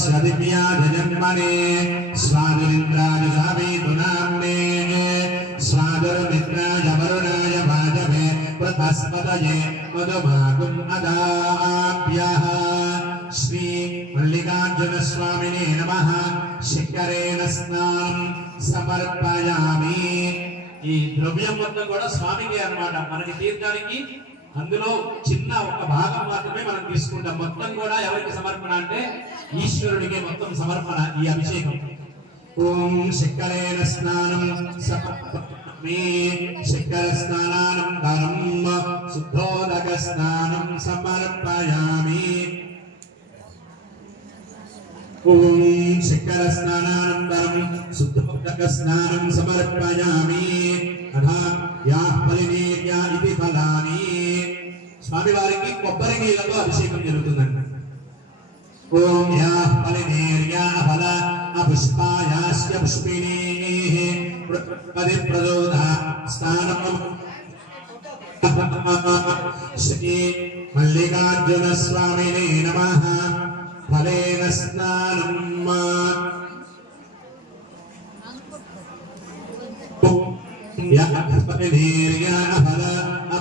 स्वदिव्याजन्मने स्वादिन्द्राय सावेतुनाम्ने स्वादुर्मित्राय वरुणाय वाजवे प्रतस्पतये मधुमागुम् अदाभ्यः श्री मल्लिकार्जुन स्वामिने नमः शिखरेण स्नानं समर्पयामि। ఈ ద్రవ్యం మొత్తం కూడా స్వామికే అన్నమాట। మనకి తీర్థానికి అందులో చిన్న ఒక భాగం మాత్రమే మనం తీసుకుంటాం, మొత్తం కూడా ఎవరికి సమర్పణ అంటే ఈశ్వరుడికే మొత్తం సమర్పణ ఈ అభిషేకం। ఓం శిఖరేణ స్నానం సమర్పయామి శిఖర స్నానానంతరం శుద్ధోదక స్నానం సమర్పయామి। ఓం శిఖర స్నానానంతరం శుద్ధోదక స్నానం సమర్పయామి। అథా యా ఫలినేర్యా ఇది ఫలాని స్వామి వారికి కొబ్బరి నీళ్ళతో అభిషేకం జరుగుతుందండి। ఓం యా ఫలినేర్యా ఫల అపుష్పాయాస్య పుష్పిణీః ప్రచోదా స్నానం శ్రీ మల్లికార్జున స్వామినే నమః ఫలేన స్నానం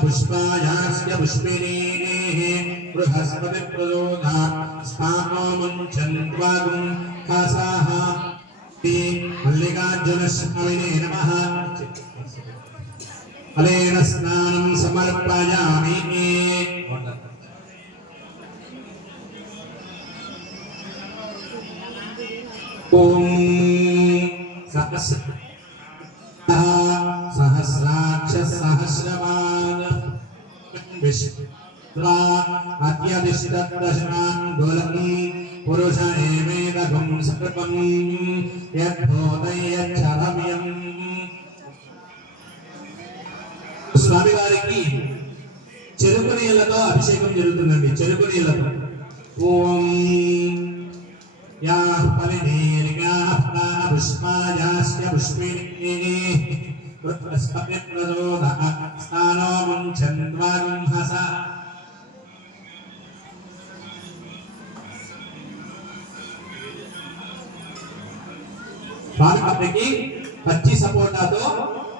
పుష్పాయాస్య పుష్పిణీః బృహస్పతి ప్రచోదా స్నానోముంచన్వాగుం కాసాః మల్లికార్జున స్వామినే నమః ఫలేన స్నానం సమర్పయామి। ఓం సహస్రాక్ష సహస్రవాన్ విశ్వా అత్యధిష్ఠదశనాంగులం పురుష ఏవేదకం సర్వం యద్భూతయచ్చరమ్యం। స్వామి వారికి చెరుకు నీళ్ళతో అభిషేకం జరుగుతుందండి, చెరుకు నీళ్ళతో। ఓం యా ఫలినేర్యా పుష్పాయాస్య పుష్పిణీః బృహస్పతి ప్రచోదా స్నానోముంచన్వాగుం కాసాః స్వామివారికి పచ్చి సపోటాతో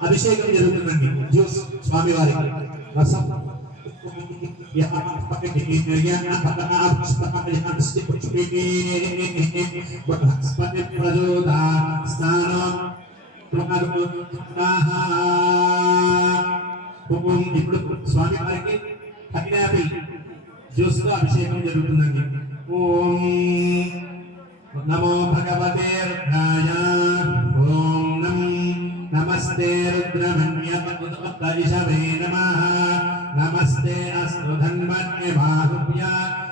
అభిషేకం జరుగుతుందండి, జ్యూస్ స్వామి వారికి రసం। బృహస్పతి ప్రచోదా స్నానం ఇప్పుడు స్వామి వారికి పైనాపిల్ జ్యూస్ తో అభిషేకం జరుగుతుందండి। ఓం నమో భగవతే రుద్రాయ ఓం నమస్తే రుద్రమన్యపరిషవే నమః నమస్తే అస్తు ధన్వన్య బాహువ్య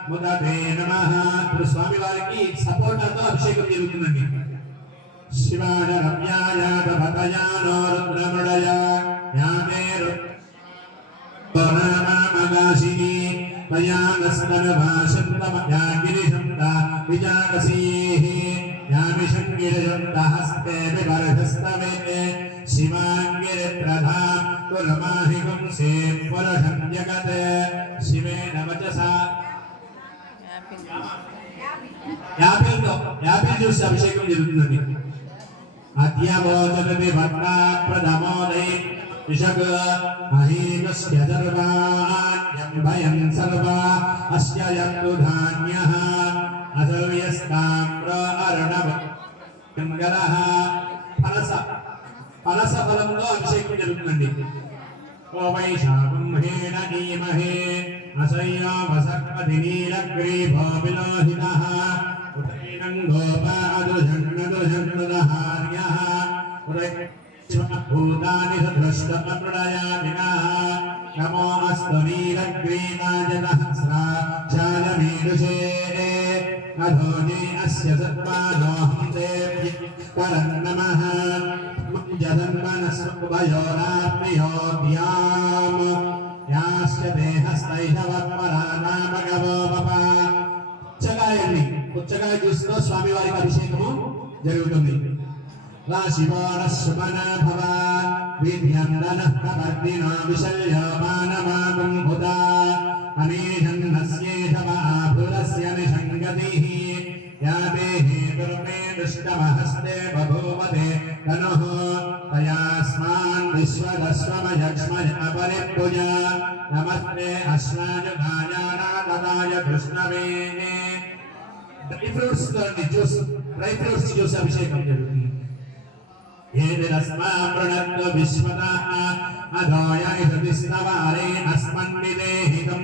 ముదతే నమః। ఇప్పుడు స్వామి వారికి సపోటాతో అభిషేకం జరుగుతుందండి। శివాయ రమ్యాయ భతయానో రుద్రమృడయ యామే రుద్రనామగాశిని వయాగస్తనభాషంతమయాగిరిషంత విజాగసీః యామిషంగిరిషంతహస్తే వివర్ధస్తమే శివాంగిరిప్రధా కుర్మాహికం సే పురుషం జగత్ శివేన వచసా యాపిల్ జ్యూస్ అభిషేకం జరుగుతుందండి। అద్యవోచనతి భక్తా ప్రథమోదై విషగ్ మహీకస్య సర్వాణ్యం భయం సర్వా అస్య యంతు ధాన్యః అసవ్యస్తామ్ర అర్ణవ కంగరః పనస ఫలంలో అభిషేకం జరుగుతుందండి। ఓ వైశాఖం హేన నీమహే అసయ్యో వసక్పతినీలగ్రీభో విలోహితః ఉదైనం గోపాదుజన్నదుజన్నదహార్యః భూతాని సదృష్టమృడయామినః నమో అస్తు నీలగ్రీవాజసహస్రాక్షాయమీడుషే అధోజే అస్య సత్పాదోహం దేవ్య పరం నమః జగన్మనస్వయోరాత్మయోద్యాం యాస్య దేహస్థైహవపరానామగవో వప। పుచ్చకాయ జ్యూస్తో స్వామి వారికి అభిషేకము జరుగుతుంది। శివోరశుభన భవ విద్యందన ప్రవర్తినో విశల్యమానమాగం భుతా అనేషన్నస్యేష ఆభురస్య నిషంగతిః या देहि दुर्मे दुष्टमहस्ते बभूवते तनुः तयास्मान् विश्वदस्वमयक्ष्मय अपरिपूजा नमस्ते अश्वायुधायानाददाय कृष्णवे ड्राई फ्रूट्स జ్యూస్ అభిషేకం జరుగుతుంది ఏదిరస్మామృణత్వ విశ్వతః అధోయ ఇదవిస్తవారే అస్మన్నిదేహితం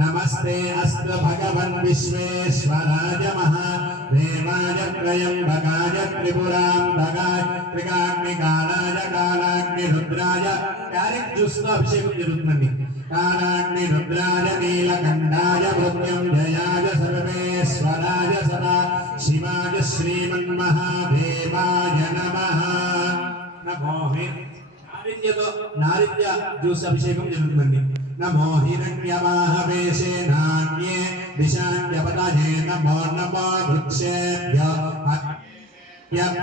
నమస్తే అస్తు భగవన్ విశ్వేశ్వరాయ మహాదేవాయ త్రయంబకాయ త్రిపురాంతకాయ త్రికాగ్నికాలాయ కాలాగ్ని రుద్రాయ క్యారెట్ జ్యూస్ తో అభిషేకం జరుగుతుంది కాలాగ్ని రుద్రాయ నీలకంఠాయ మృత్యుంజయాయ సర్వేశ్వరాయ సదా శివాయ శ్రీమన్మహాదేవాయ నమః నమో నారిద్య జ్యూస్ అభిషేకం జరుగుతుంది నమో హిరణ్యవాహవేశే నాన్యే దిశాన్యపతయే నమో నమో వృక్షేభ్యః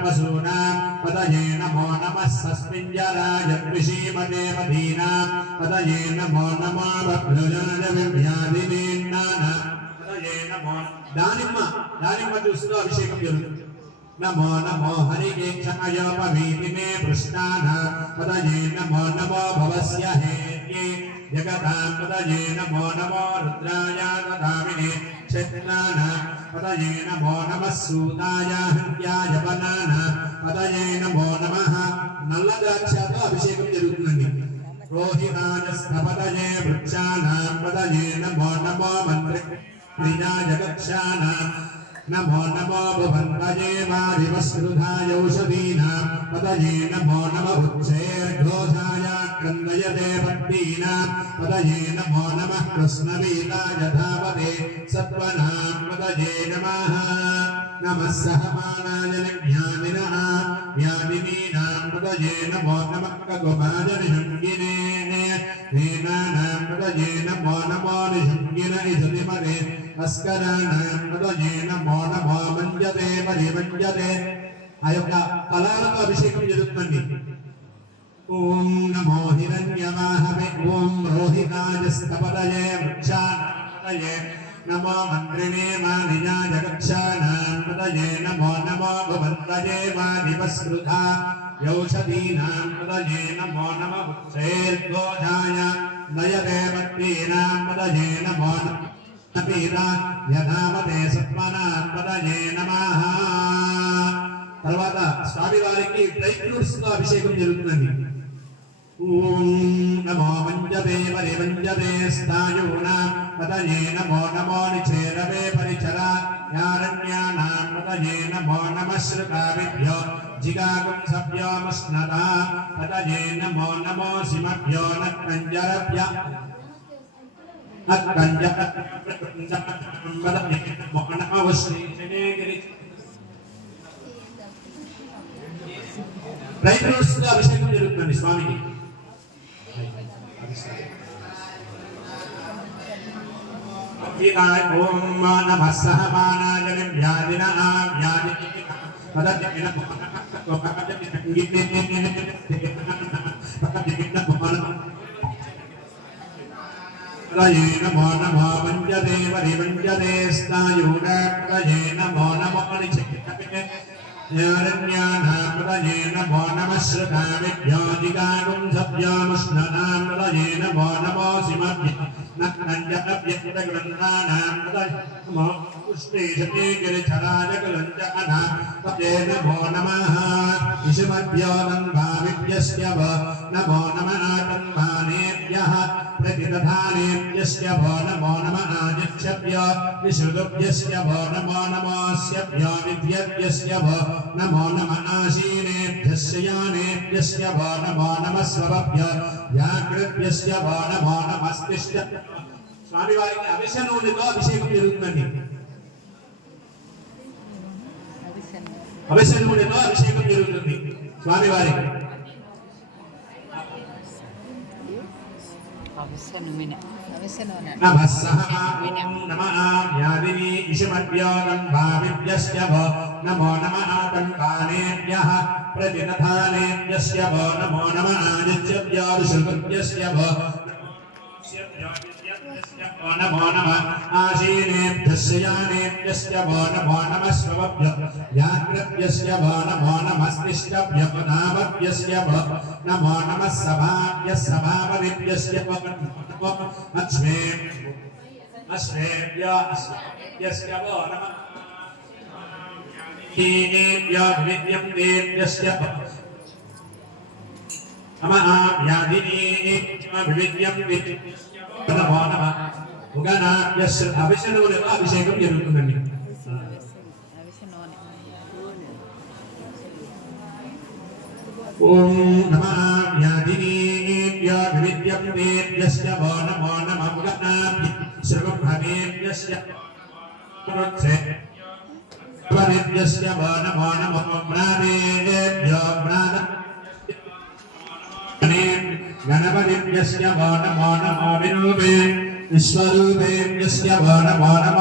పశూనాం పతయే నమో నమః సస్మింజరాయ కృషీమదేవదీనాం పతయే నమో నమో వక్రుజాయ వివ్యాధినేన్నానాం పతయే నమో దానిమ్మ జ్యూస్తో అభిషేకం జరుగుతుంది నమో నమో హరికేక్షయోపవీతిమే పృష్ణానాం పతయే నమో నమో భవస్య హేత్యే జగతాం పతయే నమో నమో రుద్రాయ దదామినే క్షత్రానాం పతయే నమో నమః సూతాయ హృద్యాయ వనానాం పతయే నమో నమః నల్ల ద్రాక్షతో అభిషేకం జరుగుతుందండి రోహిణాజస్తపతయే వృక్షానాం పతయే నమో నమో మంత్రి ప్రియాయ గక్షానాం నమో నమో భువన్వయే వారివస్కృధాయ ఔషధీనాం పతయే నమో నమ ఉచ్ఛేర్ఘోషాయ కందయతే పత్నీనాం పతయే నమో నమః కృష్ణలీలాయ ధావతే సత్వనాం పతయే నమః నమః సహమానాయ జ్ఞానినః జ్ఞానినీనాం పతయే నమో నమః కగుమాయ నిషంగినే వేదానాం పతయే నమో నమో నిషంగిన ఇజలిమదే అస్కరాణాం పతయే నమో నమో మంజతే పరిమంజతే ఆ యొక్క ఫలాలతో అభిషేకం జరుగుతుంది ఓం నమో హిరణ్యవాహవే ఓం రోహితాజస్తపతయే వృక్షానాపతయే నమో మంత్రిణే మానిజాయ గక్షానాం పతయే నమో నమో భువన్వయే వాదివస్కృధా యౌషధీనాం పతయే నమో నమ ఉచ్ఛేర్ఘోషాయ నయతే పత్నీనాం పతయే నమో యథావతే సత్వనాం పతయే నమః. తర్వాత స్వామివారికి డ్రై ఫ్రూట్స్ తో అభిషేకం జరుగుతుంది. ఓం నమో మంజతే పరిమంజతే స్థాయూనాం పతయే నమో నమో నిచేరవే పరిచరా యారణ్యానాం పతయే నమో నమః శ్రుతావిభ్యో జిగాగుం సభ్యోముష్ణతా పతయే నమో నమో సిమభ్యో నక్కంజరభ్య డ్రై ఫ్రూట్స్ తో అభిషేకం జరుగుతుంది స్వామికి. ఓం నమః సహమానాయ వ్యాధినః పతయే నమో నమో మంజతే పరిమంజతే స్థాయూనాపతయే నమో నమో నిచేరవే యారణ్యానాం పతయే నమో నమః శ్రుతావిభ్యో జిగాగుం సభ్యోముష్ణతాం పతయే నమో నమో సిమభ్య నక్కంజరభ్యగ్రంథానాం పతయే నమో పుష్ణేశతే గిరిచరాయ కలంజనాం పతయే నమో నమః ఇషమభ్యో నంభావిభ్యస్య నమో నమః తన్మానేభ్యః प्रतिदधानेभ्यस्य भो नमो नमः आदित्यभ्यो विश्रुतभ्यस्य भो नमो नमोऽस्यभ्यो विद्यभ्यस्य भो नमो नमः आशीनेभ्यस्य यानेभ्यस्य भो नमो नमः स्वभ्यो व्याघ्रभ्यस्य भो नमो नमस्तिष्ठ. స్వామివారికి అవిస నూనెతో అభిషేకం జరుగుతుంది. అవిస నూనెతో అభిషేకం జరుగుతుంది స్వామివారికి. నమః నమః యాదిని ఇషమభ్యో నంభావిభ్యస్య భో నమో నమః తన్పానేభ్యః ప్రతిదధానేభ్యస్య భో నమో నమః ఆదిత్యభ్యో విశ్రుతభ్యస్య భో नमो नमः आशीनेभ्यस्य यानेभ्यस्य नमो नमः स्वभ्यो याकृभ्यस्य नमो नमस्तिष्ठभ्यो नामभ्यस्य नमो नमः सभाभ्यः सभावनेभ्यस्य नमो अश्वेभ्यस्य नमः हीनेभ्यो विद्यं देभ्यस्य नमः व्याधिनीभ्यं नमो नमः उगनाभ्यस्य अभिषेकం జరుగుతుందండి ఓం నమః వ్యాధినీభ్యో విద్యం దేభ్యస్య నమో నమః ఉగనాభ్య సర్వభావేభ్యస్య పురుషే వరేభ్యస్య నమో నమః ప్రాణేభ్యో ప్రాణ गणपतिभ्यस्य नमो नमः विरूपे विश्वरूपेभ्यस्य नमो नमः